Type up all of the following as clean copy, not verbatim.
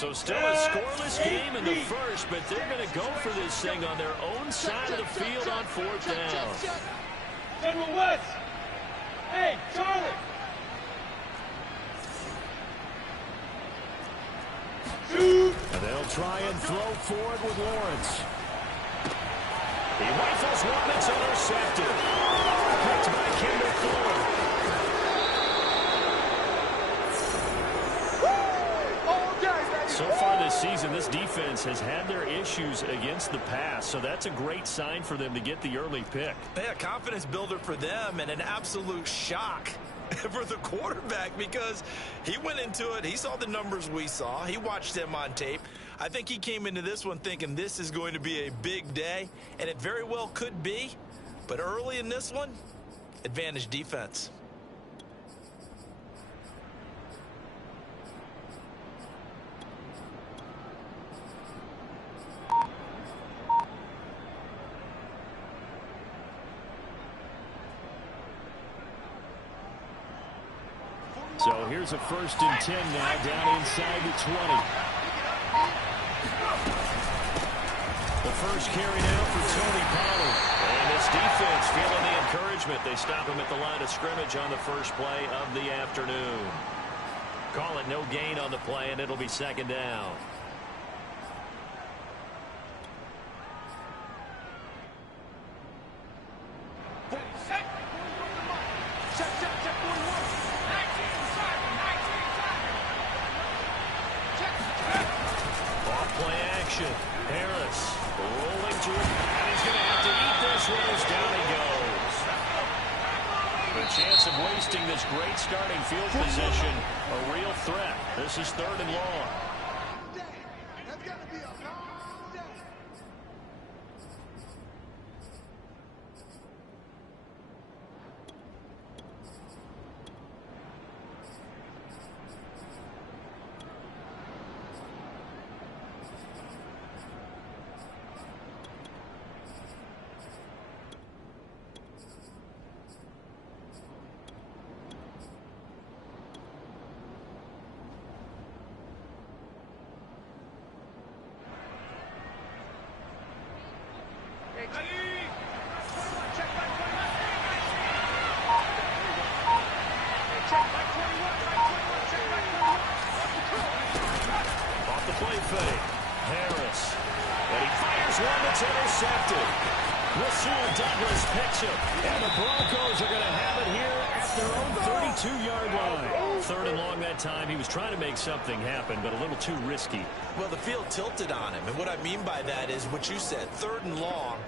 So still a scoreless game in the first, but they're going to go for this thing on their own side of the field on fourth down. General West. Hey, Charlie. Shoot. And they'll try and throw forward with Lawrence. He rifles one that's intercepted. Picked by Kendall Fuller. So far this season, this defense has had their issues against the pass, so that's a great sign for them to get the early pick. Yeah, confidence builder for them and an absolute shock for the quarterback because he went into it. He saw the numbers we saw. He watched them on tape. I think he came into this one thinking this is going to be a big day, and it very well could be. But early in this one, advantage defense. So here's a 1st and 10 now down inside the 20. The first carry now for Tony Pollard. And this defense feeling the encouragement. They stop him at the line of scrimmage on the first play of the afternoon. Call it no gain on the play, and it'll be 2nd down. Harris rolling to it, and he's going to have to eat this one as down he goes. The chance of wasting this great starting field position, a real threat. This is 3rd and long. Off the play fake. Harris. And he fires one that's intercepted. Rasul Douglas picks it. And the Broncos are going to have it here at their own 32-yard line. 3rd and long that time. He was trying to make something happen, but a little too risky. Well, the field tilted on him. And what I mean by that is what you said. 3rd and long.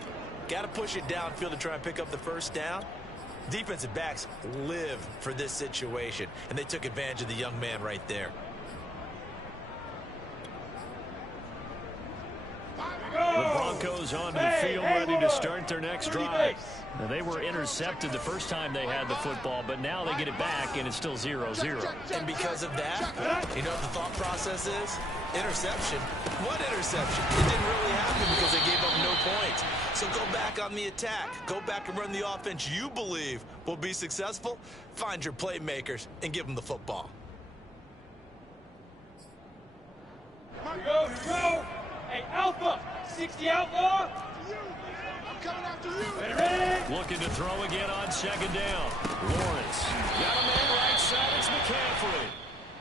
Got to push it downfield to try and pick up the first down. Defensive backs live for this situation, and they took advantage of the young man right there. The Broncos onto the field ready to start their next drive. Now, they were intercepted the first time they had the football, but now they get it back, and it's still 0-0. And because of that, you know what the thought process is? Interception. What interception? It didn't really happen because they gave up no points. So go back on the attack. Go back and run the offense you believe will be successful. Find your playmakers and give them the football. Here we go, here we go. Hey, Alpha, 60 outlaw. I'm coming after you. Ready? Looking to throw again on 2nd down. Lawrence. Got a man right side. It's McCaffrey.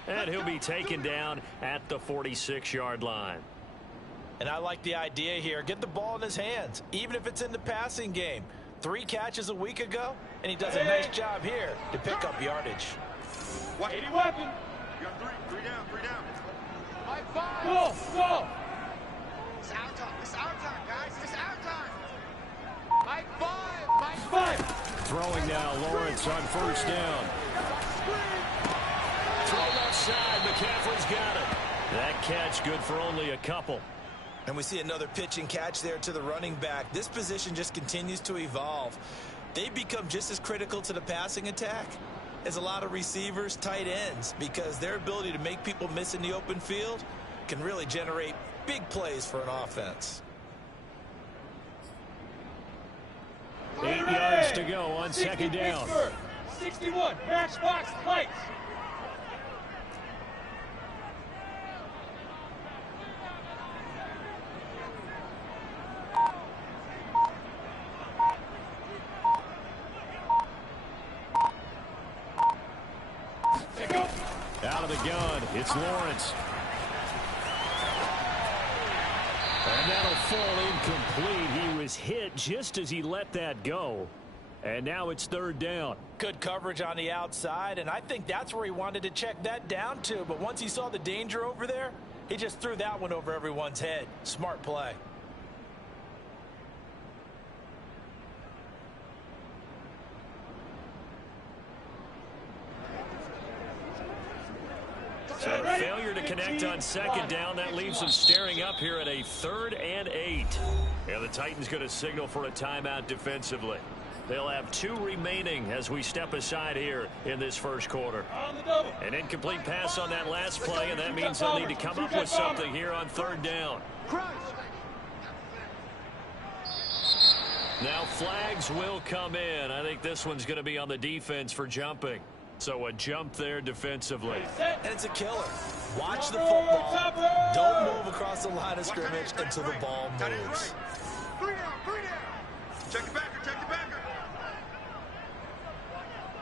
And he'll be taken down at the 46-yard line. And I like the idea here. Get the ball in his hands, even if it's in the passing game. 3 catches a week ago, and he does a nice job here to pick up yardage. 80 weapon. You got 3 down, 3 down. High 5. Go, go. It's our time. It's our time, guys. It's our time. High 5. High 5. Throwing now, Lawrence on 1st down. Throw left side, McCaffrey's got it. That catch good for only a couple. And we see another pitch and catch there to the running back. This position just continues to evolve. They become just as critical to the passing attack as a lot of receivers, tight ends, because their ability to make people miss in the open field can really generate big plays for an offense. 8 yards to go on 2nd down. 61, matchbox lights. the gun. It's Lawrence. And that'll fall incomplete. He was hit just as he let that go. And now it's third down. Good coverage on the outside, and I think that's where he wanted to check that down to. But once he saw the danger over there, he just threw that one over everyone's head. Smart play. So a failure to connect on second down. That leaves them staring up here at a 3rd and 8. And the Titans going to signal for a timeout defensively. They'll have 2 remaining as we step aside here in this first quarter. An incomplete pass on that last play, and that means they'll need to come up with something here on 3rd down. Now flags will come in. I think this one's going to be on the defense for jumping. So a jump there defensively. And it's a killer. Watch the football. Don't move across the line of scrimmage until the ball moves. 3 down, 3 down. Check the backer, check the backer.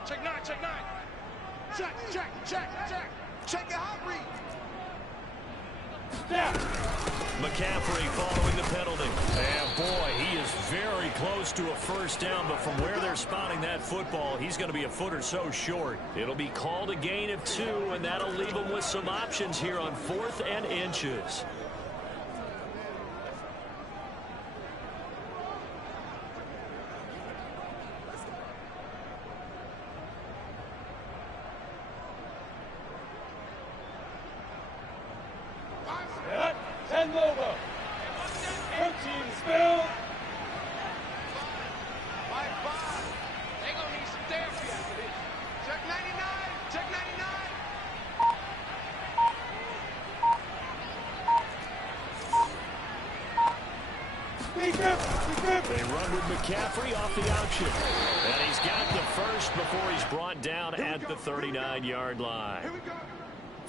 Check 9, check 9. Check the hot read. McCaffrey following the penalty. And boy, he is very close to a first down, but from where they're spotting that football, he's going to be a foot or so short. It'll be called a gain of 2, and that'll leave them with some options here on 4th and inches. They run with McCaffrey off the option. And he's got the first before he's brought down at the 39-yard line.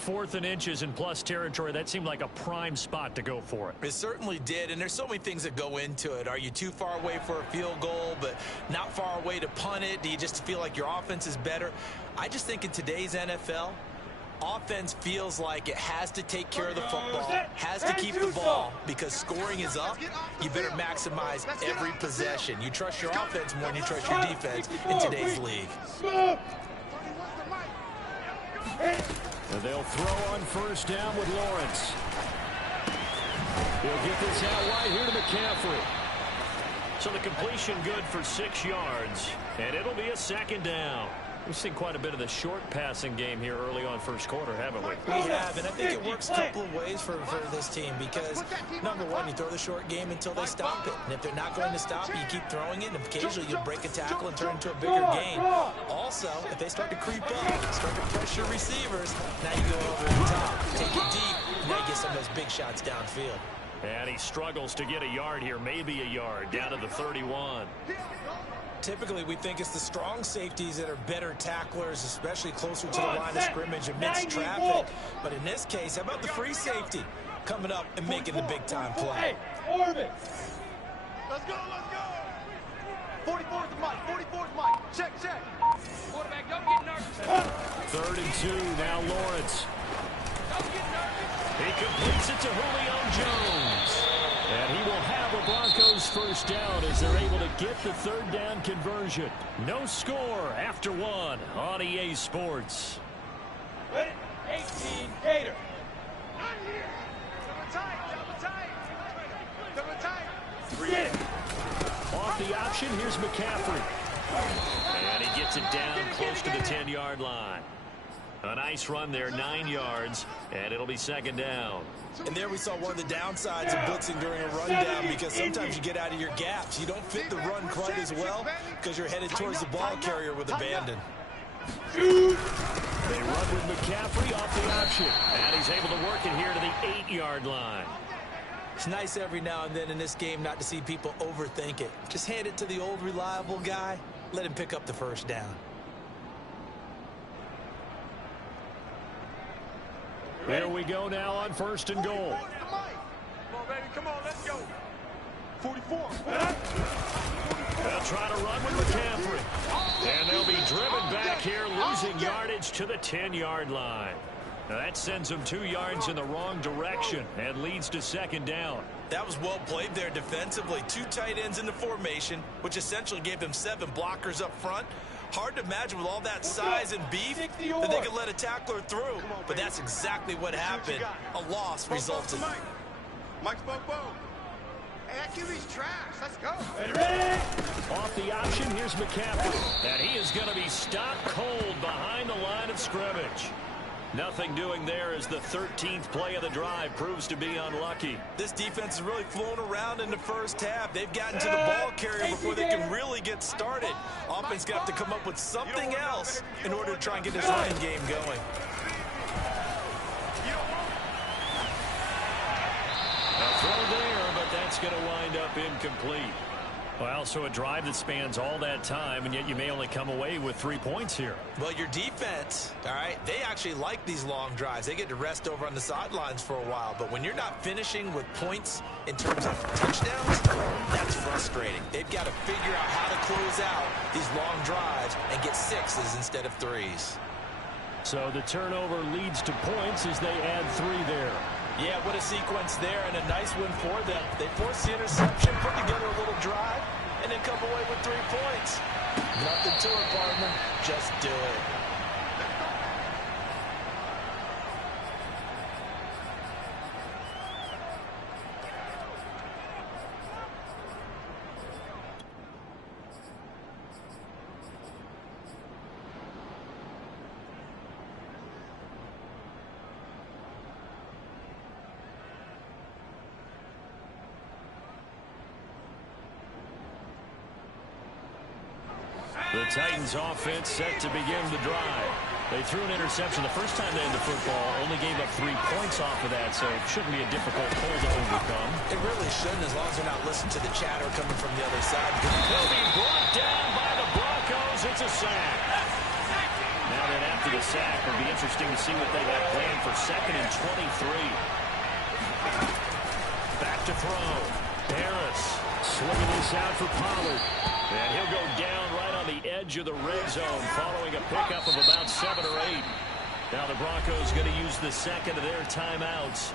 4th and inches in plus territory. That seemed like a prime spot to go for it. It certainly did, and there's so many things that go into it. Are you too far away for a field goal, but not far away to punt it? Do you just feel like your offense is better? I just think in today's NFL, offense feels like it has to take care of the football, has to keep the ball, because scoring is up. You better maximize every possession. You trust your offense more than you trust your defense in today's league. And they'll throw on first down with Lawrence. He'll get this out right here to McCaffrey. So the completion good for 6 yards, and it'll be a 2nd down. We've seen quite a bit of the short passing game here early on first quarter, haven't we? We have, and I think it works a couple of ways for this team because, number one, you throw the short game until they stop it. And if they're not going to stop it, you keep throwing it, and occasionally you'll break a tackle and turn into a bigger gain. Also, if they start to creep up, start to pressure receivers, now you go over the top, take it deep, and now you get some of those big shots downfield. And he struggles to get a yard here, maybe a yard, down to the 31. Typically, we think it's the strong safeties that are better tacklers, especially closer to the line of scrimmage amidst traffic. But in this case, how about the free safety coming up and making the big-time play? Hey, Orbit. Let's go, let's go. 44 is the mic, 44 is the mic. Check, check. Quarterback, don't get nervous. 3rd and 2, now Lawrence. Don't get nervous. He completes it to Julio Jones. And he will have a Broncos first down as they're able to get the 3rd down conversion. No score after 1 on EA Sports. Ready? 18, Gator. Double tight, double tight. Double tight. Get it. Off the option, here's McCaffrey. And he gets it down close to the 10-yard line. A nice run there, 9 yards, and it'll be 2nd down. And there we saw one of the downsides of blitzing during a rundown because sometimes you get out of your gaps. You don't fit the run quite as well because you're headed towards the ball carrier with abandon. They run with McCaffrey off the option, and he's able to work it here to the 8-yard line. It's nice every now and then in this game not to see people overthink it. Just hand it to the old reliable guy. Let him pick up the first down. Here we go now on 1st and goal. Come on, baby, come on, let's go. 44. They'll try to run with McCaffrey. And they'll be driven back here, losing yardage to the 10-yard line. That sends him 2 yards in the wrong direction and leads to second down. That was well played there defensively. 2 tight ends in the formation, which essentially gave them 7 blockers up front. Hard to imagine with all that size and beef that they could let a tackler through. But that's exactly what happened. A loss resulted. Mike's boom. Hey, that QB's trash. Let's go. Off the option, here's McCaffrey. And he is going to be stopped cold behind the line of scrimmage. Nothing doing there as the 13th play of the drive proves to be unlucky. This defense is really flown around in the first half. They've gotten to the ball carrier before they can really get started. Offense going to have to come up with something else in order to try and get this running game going. A throw there, but that's going to wind up incomplete. Well, so a drive that spans all that time, and yet you may only come away with 3 points here. Well, your defense, all right, they actually like these long drives. They get to rest over on the sidelines for a while. But when you're not finishing with points in terms of touchdowns, that's frustrating. They've got to figure out how to close out these long drives and get 6s instead of 3s. So the turnover leads to points as they add 3 there. Yeah, what a sequence there, and a nice win for them. They force the interception, put together a little drive, and then come away with 3 points. Nothing to it, partner. Just do it. The Titans offense set to begin the drive. They threw an interception the first time they had the football, only gave up 3 points off of that, so it shouldn't be a difficult hole to overcome. It really shouldn't, as long as they're not listening to the chatter coming from the other side. He'll be brought down by the Broncos. It's a sack. Now then, after the sack, it'll be interesting to see what they got planned for 2nd and 23. Back to throw. Harris swinging this out for Pollard. And he'll go down right on the edge of the red zone following a pickup of about 7 or 8. Now the Broncos going to use the second of their timeouts.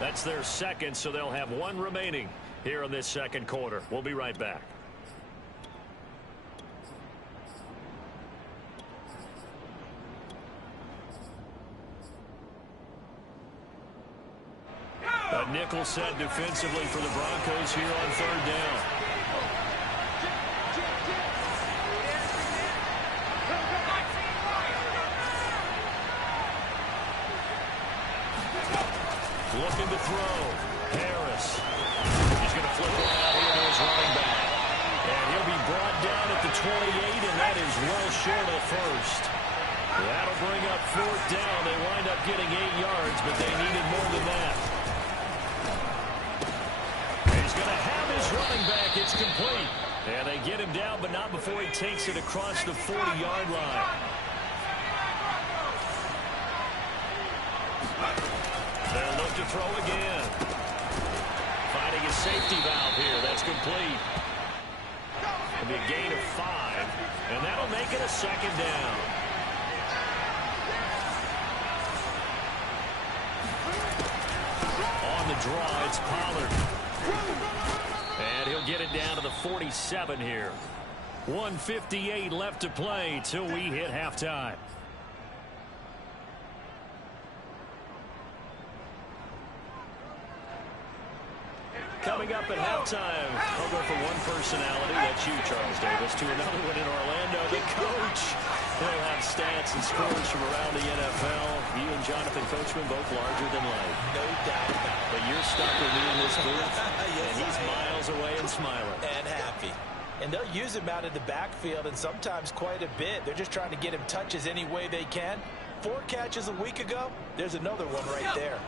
That's their second, so they'll have 1 remaining here in this second quarter. We'll be right back. A nickel set defensively for the Broncos here on 3rd down. Looking to throw. Harris. He's going to flip it out here to his running back. And he'll be brought down at the 28, and that is well short of first. That'll bring up 4th down. They wind up getting 8 yards, but they needed more than that. He's going to have his running back. It's complete. And they get him down, but not before he takes it across the 40-yard line. They'll look to throw again. Finding a safety valve here. That's complete. It'll be a gain of 5. And that'll make it a 2nd down. On the draw, it's Pollard. And he'll get it down to the 47 here. 1:58 left to play till we hit halftime. Coming up at halftime, I'll go for one personality. That's you, Charles Davis. To another one in Orlando, the coach. He'll have stats and scores from around the NFL. You and Jonathan Coachman both larger than life. No doubt about it. But you're stuck with me in this booth, Yes, and he's miles away and smiling. And happy. And they'll use him out of the backfield, and sometimes quite a bit. They're just trying to get him touches any way they can. 4 catches a week ago. There's another one right there.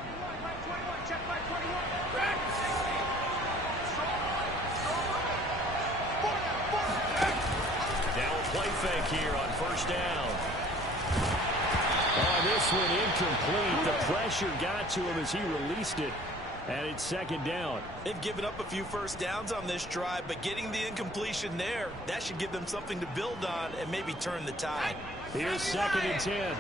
Now a play fake here on 1st down. Oh, this one incomplete. The pressure got to him as he released it. And it's 2nd down. They've given up a few 1st downs on this drive, but getting the incompletion there, that should give them something to build on and maybe turn the tide. Here's 2nd and 10.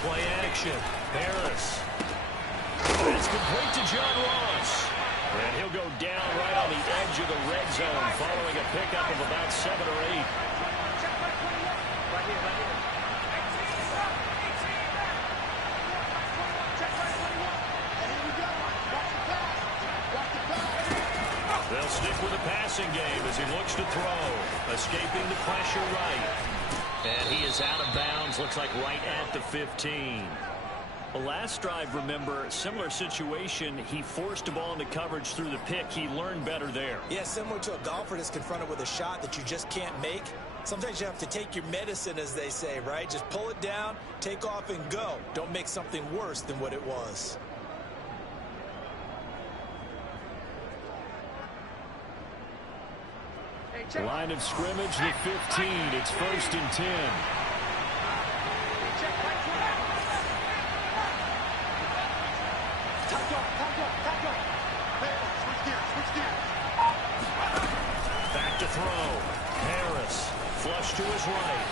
Play action. Harris. It's complete to John Ross. And he'll go down right on the edge of the red zone following a pickup of about 7 or 8. They'll stick with the passing game as he looks to throw. Escaping the pressure right. And he is out of bounds. Looks like right at the 15. The last drive, remember, similar situation. He forced a ball into coverage through the pick. He learned better there. Yeah, similar to a golfer that's confronted with a shot that you just can't make. Sometimes you have to take your medicine, as they say, right? Just pull it down, take off, and go. Don't make something worse than what it was. Line of scrimmage, the 15. It's 1st and 10. Back to throw. Harris. Flush to his right.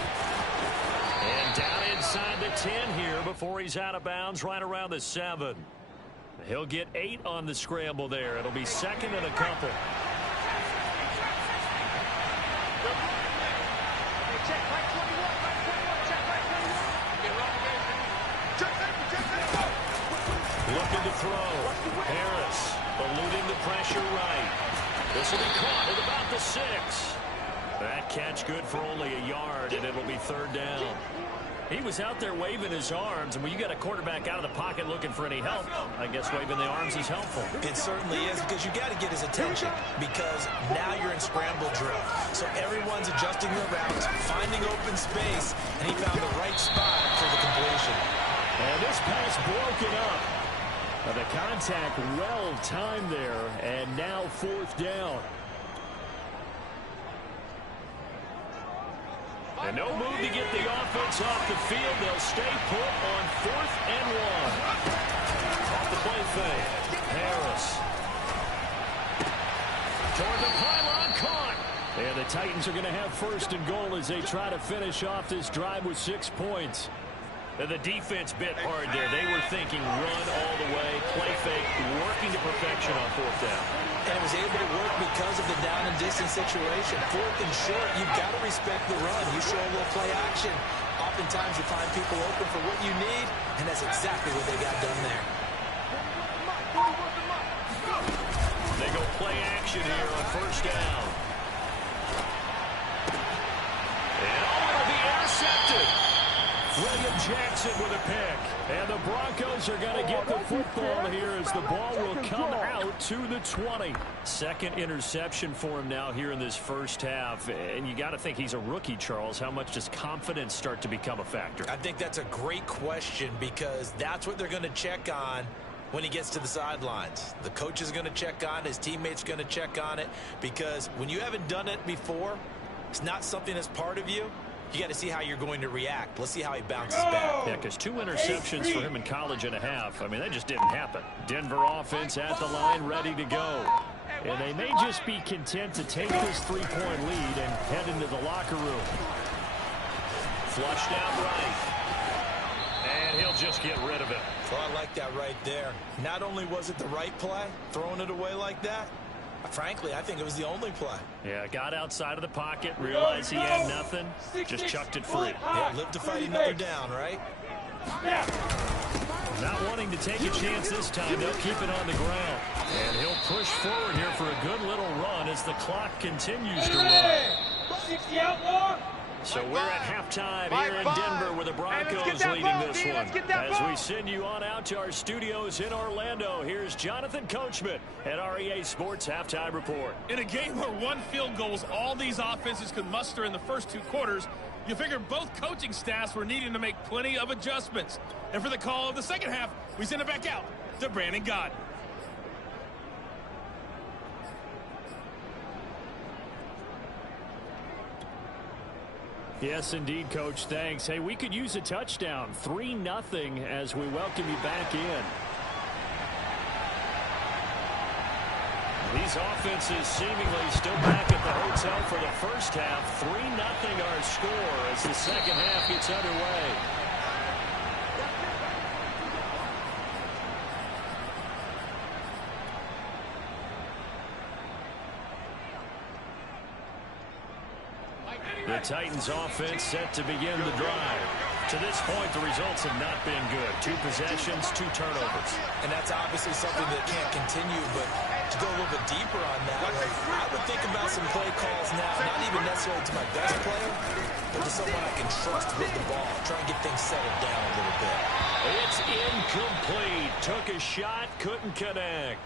And down inside the 10 here before he's out of bounds right around the 7. He'll get 8 on the scramble there. It'll be 2nd and a couple. Looking to throw. Harris eluding the pressure right. This will be caught at about the 6. That catch good for only a yard, and it'll be 3rd down. He was out there waving his arms, and when you got a quarterback out of the pocket looking for any help, I guess waving the arms is helpful. It certainly is, because you got to get his attention, because now you're in scramble drill. So everyone's adjusting their routes, finding open space, and he found the right spot for the completion. And this pass broken up. The contact well timed there, and now 4th down. And no move to get the offense off the field. They'll stay put on 4th and 1. Off the play fake. Harris. Toward the pylon, caught. And the Titans are going to have 1st and goal as they try to finish off this drive with 6 points. And the defense bit hard there. They were thinking run all the way, play fake, working to perfection on 4th down. And it was able to work because of the down and distance situation. 4th and short, you've got to respect the run. You show a little play action. Oftentimes you find people open for what you need, and that's exactly what they got done there. They go play action here on 1st down. And it'll be intercepted. William Jackson with a pick. And the Broncos are going to get the football here as the ball will come out to the 20. 2nd interception for him now here in this 1st half. And you got to think he's a rookie, Charles. How much does confidence start to become a factor? I think that's a great question, because that's what they're going to check on when he gets to the sidelines. The coach is going to check on it. His teammates are going to check on it, because when you haven't done it before, it's not something that's part of you. You got to see how you're going to react. Let's see how he bounces back. Yeah, because 2 interceptions for him in college and a half. I mean, that just didn't happen. Denver offense at the line, ready to go. And they may just be content to take this 3-point lead and head into the locker room. Flushed out right. And he'll just get rid of it. Well, I like that right there. Not only was it the right play, throwing it away like that, frankly, I think it was the only play. Yeah, got outside of the pocket, realized he had nothing, just chucked it free. Yeah, live to fight another down, right? Not wanting to take a chance this time, they'll keep it on the ground. And he'll push forward here for a good little run as the clock continues to run. 60 outlaw. So we're at halftime here in Denver with the Broncos leading this one. As we send you on out to our studios in Orlando, here's Jonathan Coachman at REA Sports Halftime Report. In a game where 1 field goal was all these offenses could muster in the first 2 quarters, you figure both coaching staffs were needing to make plenty of adjustments. And for the call of the second half, we send it back out to Brandon Gott. Yes, indeed, Coach. Thanks. Hey, we could use a touchdown. 3-0 as we welcome you back in. These offenses seemingly still back at the hotel for the first half. 3-0 our score as the second half gets underway. The Titans offense set to begin the drive. To this point, the results have not been good. 2 possessions, 2 turnovers. And that's obviously something that can't continue, but to go a little bit deeper on that, like, I would think about some play calls now, not even necessarily to my best player, but to someone I can trust with the ball. Try and get things settled down a little bit. It's incomplete. Took a shot, couldn't connect.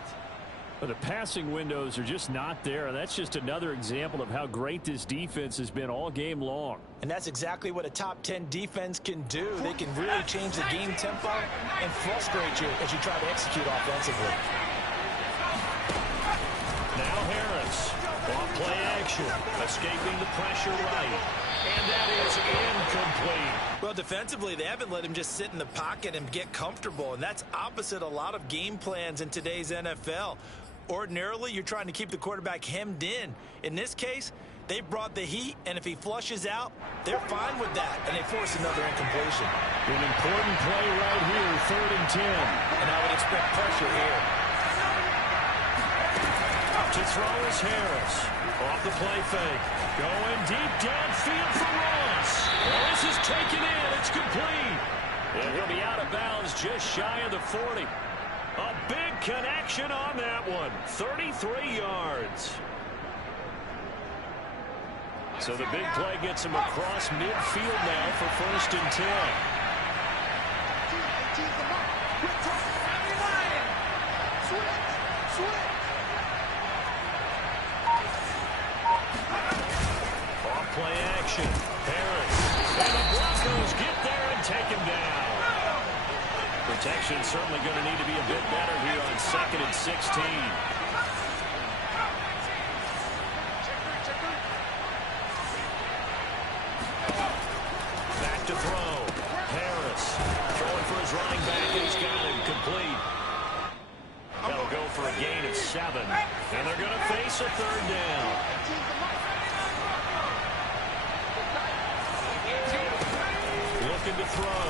But the passing windows are just not there, and that's just another example of how great this defense has been all game long. And that's exactly what a top 10 defense can do. They can really change the game tempo and frustrate you as you try to execute offensively. Now Harris. Off play action. Escaping the pressure right. And that is incomplete. Well, defensively, they haven't let him just sit in the pocket and get comfortable, and that's opposite a lot of game plans in today's NFL. Ordinarily, you're trying to keep the quarterback hemmed in. In this case, they brought the heat, and if he flushes out, they're fine with that, and they force another incompletion. An important play right here, 3rd and 10. And I would expect pressure here. To throw is Harris. Off the play fake. Going deep downfield for Ross. Well, this is taken in. It's complete. And he'll be out of bounds just shy of the 40. A big connection on that one. 33 yards. So the big play gets him across midfield now for 1st and 10. Off play action. Harris. And the Broncos get there and take him down. Protection certainly going to need to be a bit better here on 2nd and 16. Back to throw. Harris throwing for his running back, and he's got him complete. That'll go for a gain of 7, and they're going to face a 3rd down. Looking to throw.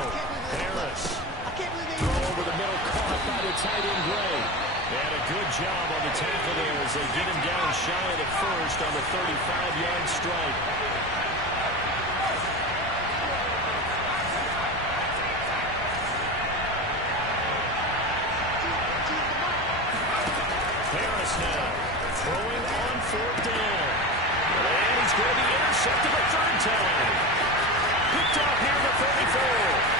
Harris. Throw over the middle, caught by the tight end Gray. And a good job on the tackle there as they get him down shy of the 1st on the 35-yard strike. Harris now throwing on 4th down. And he's going to be intercepted a 3rd time. Picked off near the 34.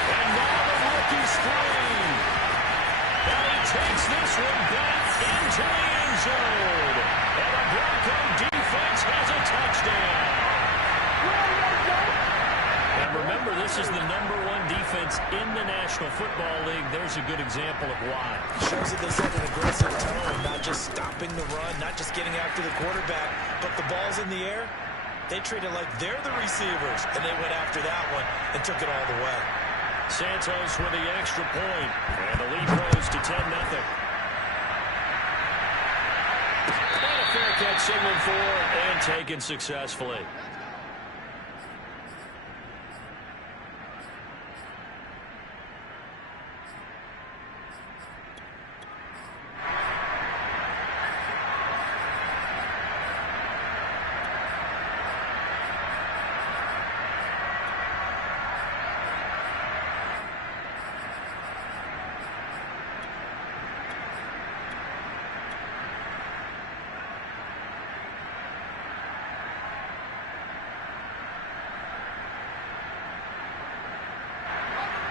And now the rookie's free. And he takes this one back into the end zone. And the Bronco defense has a touchdown. And remember, this is the #1 defense in the National Football League. There's a good example of why. Shows that they set an aggressive tone, not just stopping the run, not just getting after the quarterback, but the ball's in the air. They treat it like they're the receivers, and they went after that one and took it all the way. Santos with the extra point, and the lead grows to 10-0. And a fair catch signaled for and taken successfully.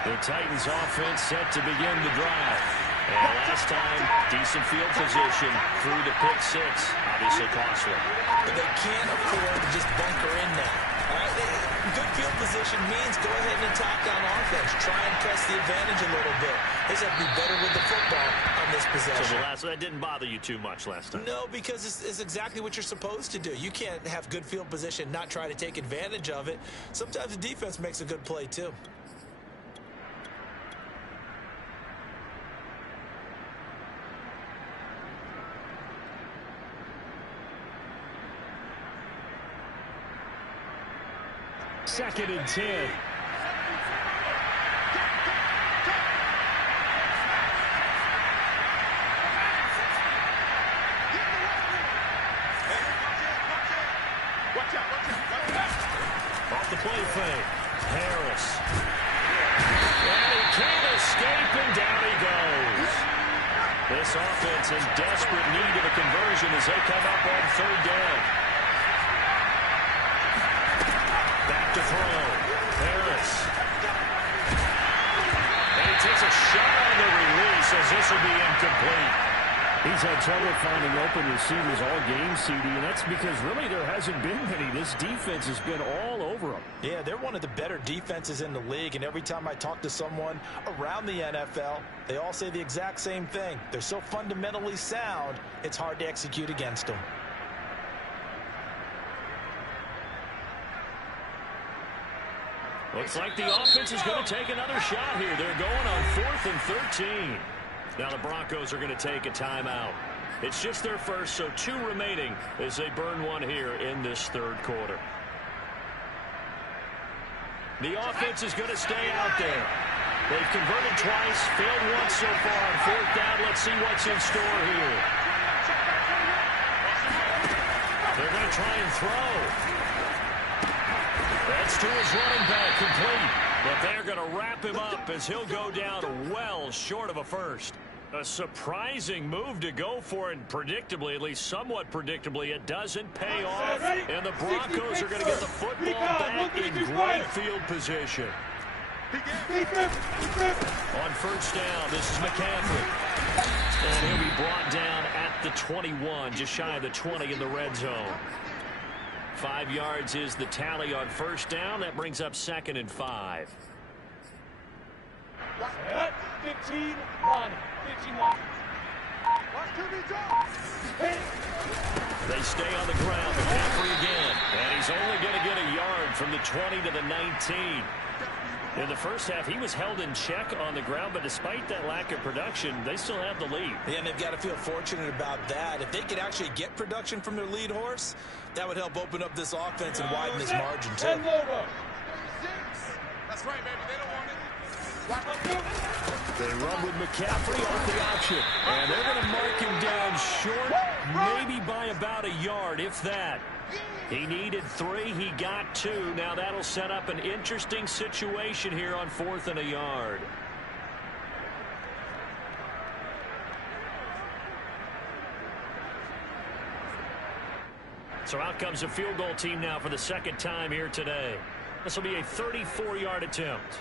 The Titans offense set to begin the drive. And last time, decent field position through the pick 6. Obviously costly. But they can't afford to just bunker in now. All right? Good field position means go ahead and attack on offense. Try and press the advantage a little bit. They just have to be better with the football on this possession. So that didn't bother you too much last time? No, because it's exactly what you're supposed to do. You can't have good field position, not try to take advantage of it. Sometimes the defense makes a good play, too. Second and 10. fake. Harris. And he can't escape, and down he goes. This offense in desperate need of a conversion as they come up on third down. Back to throw. Harris. And he takes a shot on the release as this will be incomplete. He's had trouble finding open receivers all game, CD, and that's because really there hasn't been many. This defense has been all over them. Yeah, they're one of the better defenses in the league, and every time I talk to someone around the NFL, they all say the exact same thing. They're so fundamentally sound, it's hard to execute against them. Looks like the offense is going to take another shot here. They're going on 4th and 13. Now the Broncos are going to take a timeout. It's just their first, so 2 remaining as they burn one here in this third quarter. The offense is going to stay out there. They've converted twice, failed once so far on 4th down. Let's see what's in store here. They're going to try and throw. That's to his running back, complete. But they're going to wrap him up as he'll go down well short of a first. A surprising move to go for it, and predictably, at least somewhat predictably, it doesn't pay off. And the Broncos are going to get the football back in great field position. On first down, this is McCaffrey. And he'll be brought down at the 21, just shy of the 20 in the red zone. 5 yards is the tally on first down. That brings up 2nd and 5. 15-1. 15-1. They stay on the ground. McCaffrey again. And he's only going to get a yard from the 20 to the 19. In the first half, he was held in check on the ground, but despite that lack of production, they still have the lead. Yeah, and they've got to feel fortunate about that. If they could actually get production from their lead horse, that would help open up this offense and widen this margin, too. That's right, baby. They don't want it. They run with McCaffrey off the option, and they're going to mark him down short, maybe by about a yard, if that. He needed 3. He got 2. Now that'll set up an interesting situation here on 4th and a yard. So out comes a field goal team now for the second time here today. This will be a 34-yard attempt.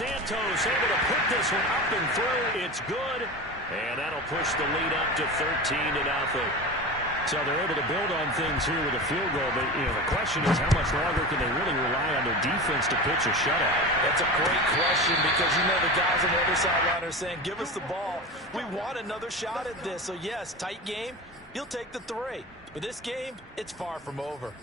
Santos able to put this one up and through. It's good. And that'll push the lead up to 13-0. So they're able to build on things here with a field goal. But, you know, the question is how much longer can they really rely on their defense to pitch a shutout? That's a great question because, you know, the guys on the other sideline are saying, give us the ball. We want another shot at this. So, yes, tight game. You'll take the 3. But this game, it's far from over.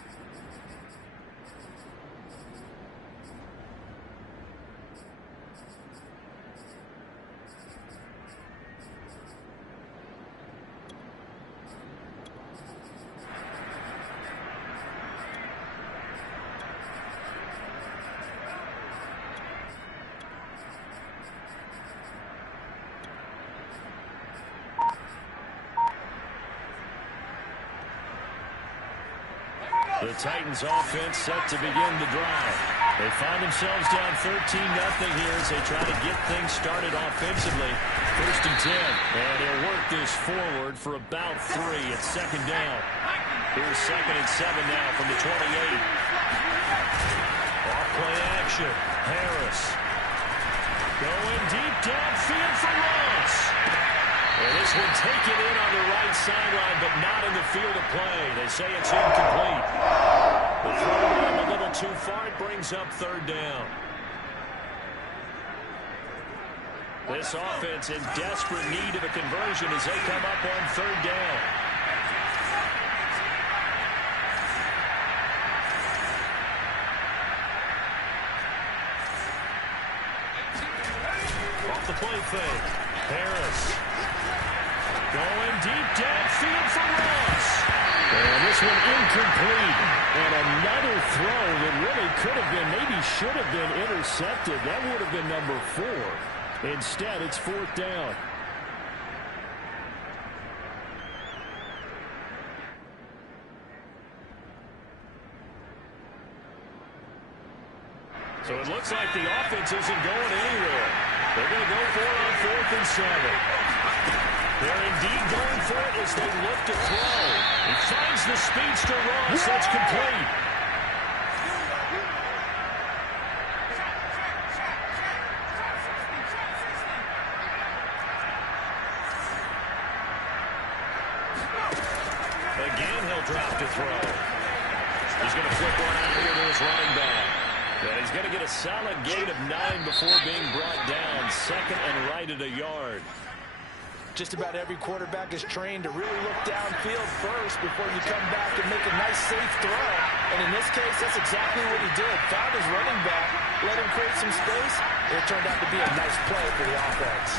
The Titans offense set to begin the drive. They find themselves down 13-0 here as they try to get things started offensively. 1st and 10. And they'll work this forward for about 3. It's 2nd down. Here's 2nd and 7 now from the 28. Off play action. Harris. Going deep downfield for Ross. And this one taken in on the right sideline, but not in the field of play. They say it's incomplete. The throw ran a little too far. It brings up 3rd down. This offense in desperate need of a conversion as they come up on 3rd down. Off the play fake. Harris. Going deep downfield for Ross. And this one incomplete. And another throw that really could have been, maybe should have been intercepted. That would have been number 4. Instead, it's 4th down. So it looks like the offense isn't going anywhere. They're going to go for it on 4th and 7. They're indeed going for it as they look to throw. He finds the speedster Ross. That's complete. Again, he'll drop to throw. He's going to flip one out here to his running back. And he's going to get a solid gain of 9 before being brought down. 2nd and right at a yard. Just about every quarterback is trained to really look downfield first before you come back and make a nice, safe throw. And in this case, that's exactly what he did. Found his running back, let him create some space. It turned out to be a nice play for the offense.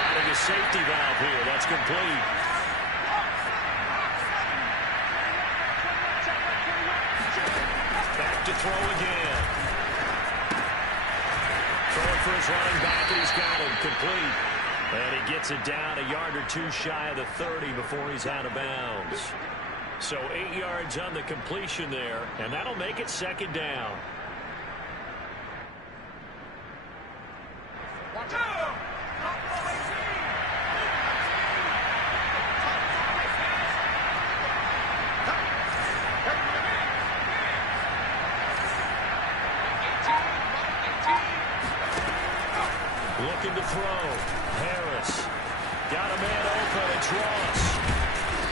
Finding a safety valve here. That's complete. Back to throw again. Throwing for his running back, and he's got him complete. And he gets it down a yard or 2 shy of the 30 before he's out of bounds. So 8 yards on the completion there, and that'll make it 2nd down. Watch out! Looking to throw. Harris. Got a man open. It's Ross.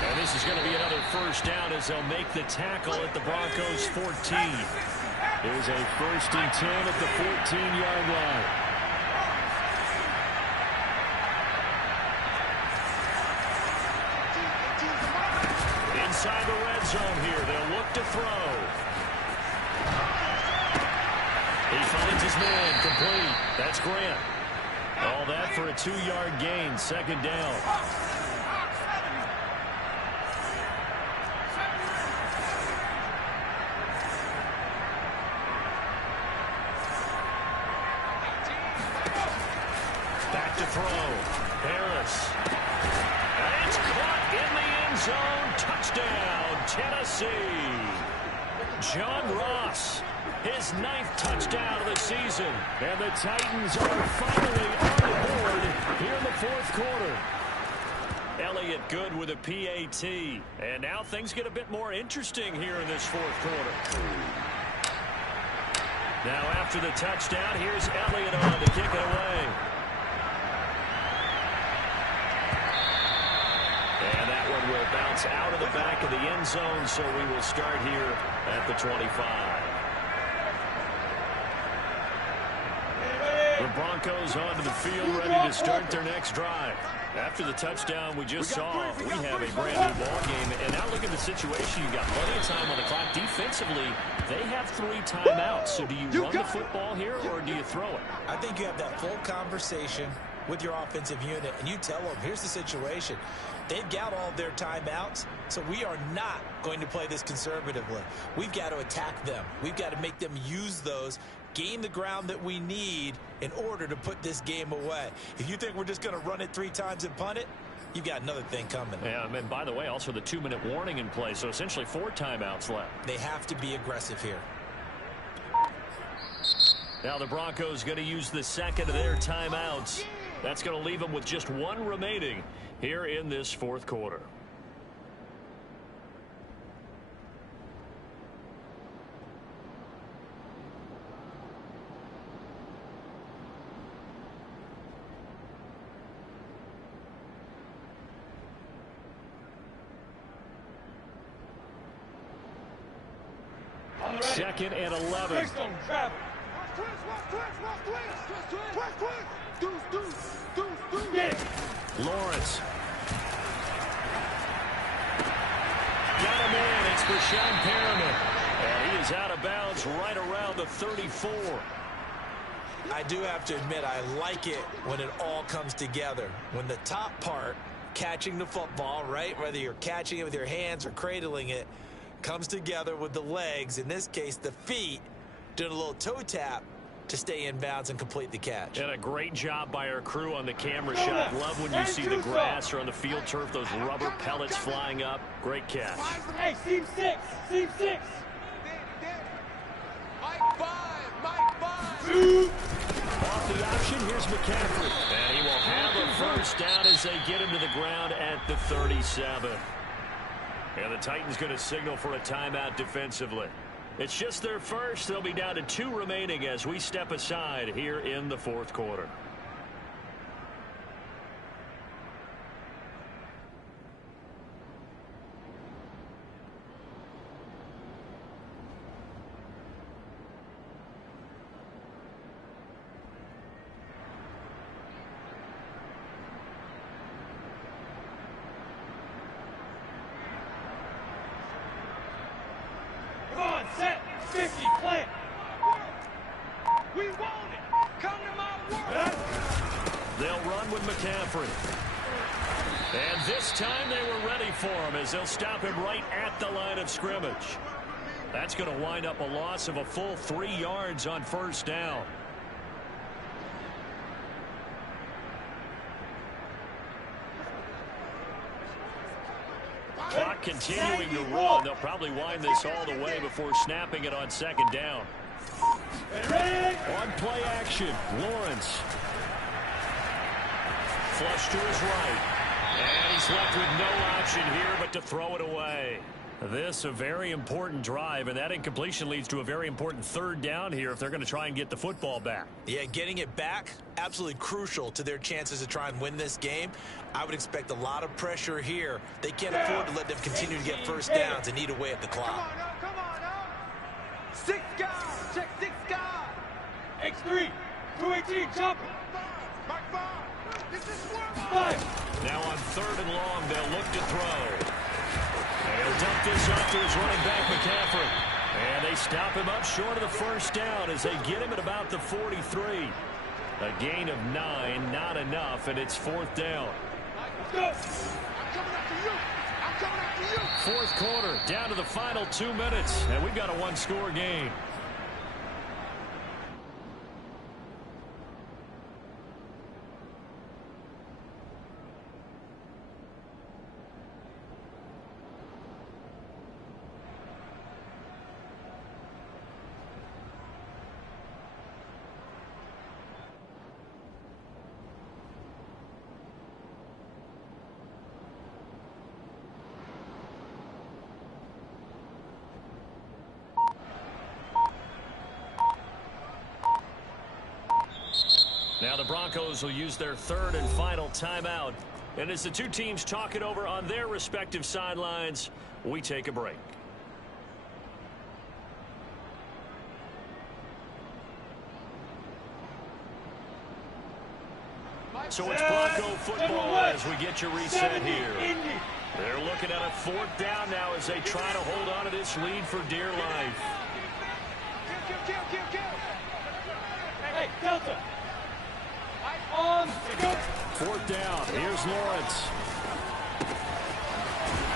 And this is going to be another 1st down as they'll make the tackle at the Broncos' 14. Here's a 1st and 10 at the 14-yard line. Inside the red zone here. They'll look to throw. He finds his man. Complete. That's Grant. All that for a 2-yard gain. 2nd down. Back to throw. Harris. And it's caught in the end zone. Touchdown, Tennessee. John Ross. His 9th touchdown of the season. And the Titans are finally on the board here in the 4th quarter. Elliott good with a PAT. And now things get a bit more interesting here in this 4th quarter. Now after the touchdown, here's Elliott on to kick it away. And that one will bounce out of the back of the end zone, so we will start here at the 25. The Broncos onto the field, ready to start their next drive. After the touchdown we just saw, we have a brand new ball game. And now look at the situation. You got plenty of time on the clock. Defensively, they have 3 timeouts. So do you run the football here or do you throw it? I think you have that full conversation with your offensive unit, and you tell them, here's the situation. They've got all their timeouts, so we are not going to play this conservatively. We've got to attack them. We've got to make them use those, gain the ground that we need in order to put this game away. If you think we're just going to run it 3 times and punt it, you've got another thing coming. Yeah, and by the way, also the 2-minute warning in play, so essentially 4 timeouts left. They have to be aggressive here. Now the Broncos going to use the 2nd of their timeouts. That's going to leave them with just 1 remaining here in this 4th quarter. Second and 11. Lawrence. Got a man. It's Rashawn Perriman. And he is out of bounds right around the 34. I do have to admit, I like it when it all comes together. When the top part catching the football, right? Whether you're catching it with your hands or cradling it, comes together with the legs, in this case the feet, doing a little toe tap to stay in bounds and complete the catch. And a great job by our crew on the camera shot. Love when you see the grass or on the field turf, those rubber pellets flying up. Great catch. Hey, seam 6. Seam 6. Mike 5. Mike 5. 2. Off the option, here's McCaffrey. And he will have a first down as they get him to the ground at the 37. And the Titans going to signal for a timeout defensively. It's just their first. They'll be down to 2 remaining as we step aside here in the fourth quarter. Set, 50, plant. We want it. Come to my world. They'll run with McCaffrey. And this time they were ready for him as they'll stop him right at the line of scrimmage. That's going to wind up a loss of a full 3 yards on first down. Clock continuing to run. They'll probably wind this all the way before snapping it on second down. On play action, Lawrence. Flush to his right. And he's left with no option here but to throw it away. This a very important drive, and that incompletion leads to a very important third down here if they're going to try and get the football back. Yeah, getting it back, absolutely crucial to their chances to try and win this game. I would expect a lot of pressure here. They can't afford to let them continue to get first downs and eat away at the clock. Come on now. 6 guys. Check 6 guys. X3. 218, jump. Mike 5. This is work. 5. Now on 3rd and long, they'll look to throw. And he'll dump this off to his running back, McCaffrey. And they stop him up short of the first down as they get him at about the 43. A gain of 9, not enough, and it's 4th down. Go. I'm coming after you. I'm coming after you. Fourth quarter, down to the final 2 minutes, and we've got a 1-score game. Now the Broncos will use their 3rd and final timeout. And as the two teams talk it over on their respective sidelines, we take a break. So it's Bronco football as we get your reset here. They're looking at a 4th down now as they try to hold on to this lead for dear life. Kill. Hey, Delta. On. Go. 4th down. Here's Lawrence.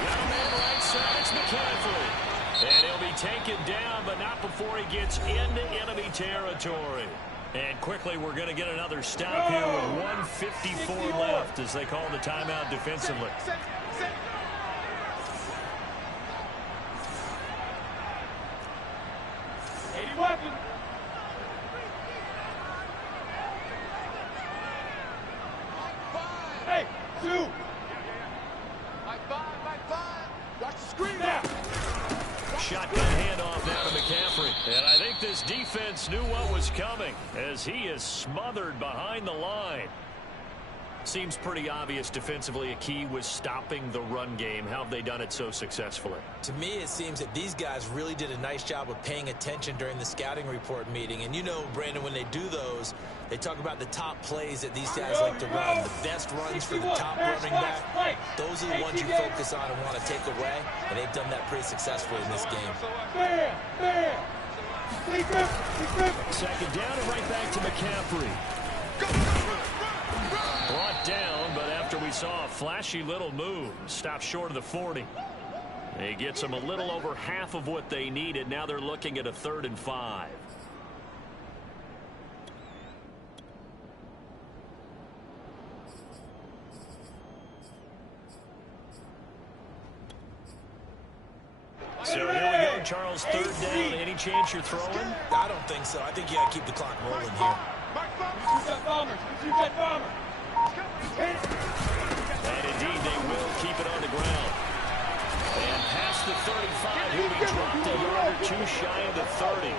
Got a man right side. It's McCaffrey. And he'll be taken down, but not before he gets into enemy territory. And quickly, we're going to get another stop here with 1:54 left as they call the timeout defensively. Set. 80 weapon. Hey, 2. Mike 5. Watch the screen Now. Shotgun handoff now to McCaffrey. And I think this defense knew what was coming as he is smothered behind the line. Seems pretty obvious defensively a key was stopping the run game. How have they done it so successfully? To me, it seems that these guys really did a nice job of paying attention during the scouting report meeting. And you know, Brandon, when they do those, they talk about the top plays that these guys like to run. The best runs for the top running back. Those are the ones you focus on and want to take away. And they've done that pretty successfully in this game. Bam. Second down and right back to McCaffrey. Brought down, but after we saw a flashy little move. Stopped short of the 40. He gets them a little over half of what they needed. Now they're looking at a 3rd and 5. So here we go, Charles, 3rd down. Any chance you're throwing? I don't think so. I think you got to keep the clock rolling here. And indeed, they will keep it on the ground. And past the 35, he'll be dropped a yard or 2 shy of the 30.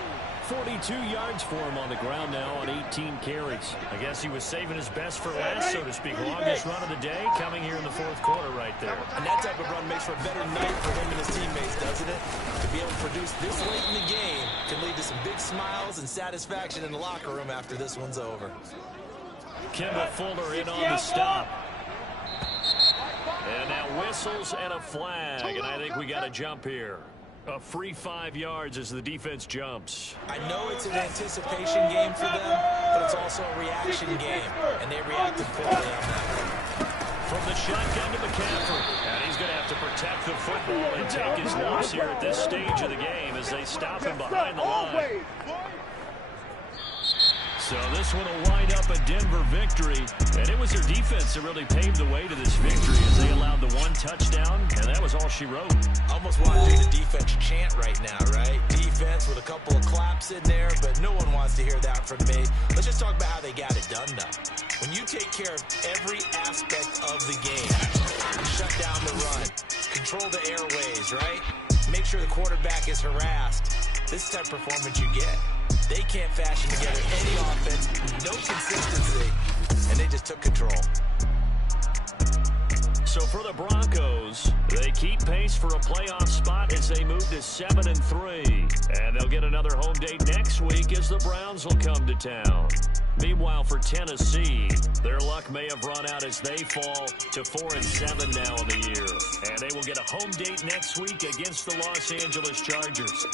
42 yards for him on the ground now on 18 carries. I guess he was saving his best for last, so to speak. Longest run of the day coming here in the 4th quarter right there. And that type of run makes for a better night for him and his teammates, doesn't it? To be able to produce this late in the game can lead to some big smiles and satisfaction in the locker room after this one's over. Kimball Fuller in on the stop. And now whistles and a flag, and I think we got a jump here. A free 5 yards as the defense jumps. I know it's an anticipation game for them, but it's also a reaction game, and they reacted quickly on that. From the shotgun to McCaffrey. And he's going to have to protect the football and take his loss here at this stage of the game as they stop him behind the line. So this one will wind up a Denver victory. And it was their defense that really paved the way to this victory as they allowed the 1 touchdown, and that was all she wrote. Almost want to do the defense chant right now, right? Defense with a couple of claps in there, but no one wants to hear that from me. Let's just talk about how they got it done, though. When you take care of every aspect of the game, shut down the run, control the airways, right? Make sure the quarterback is harassed. This is the type of performance you get. They can't fashion together any offense, no consistency, and they just took control. So for the Broncos, they keep pace for a playoff spot as they move to 7-3. And they'll get another home date next week as the Browns will come to town. Meanwhile, for Tennessee, their luck may have run out as they fall to 4-7 now in the year. And they will get a home date next week against the Los Angeles Chargers.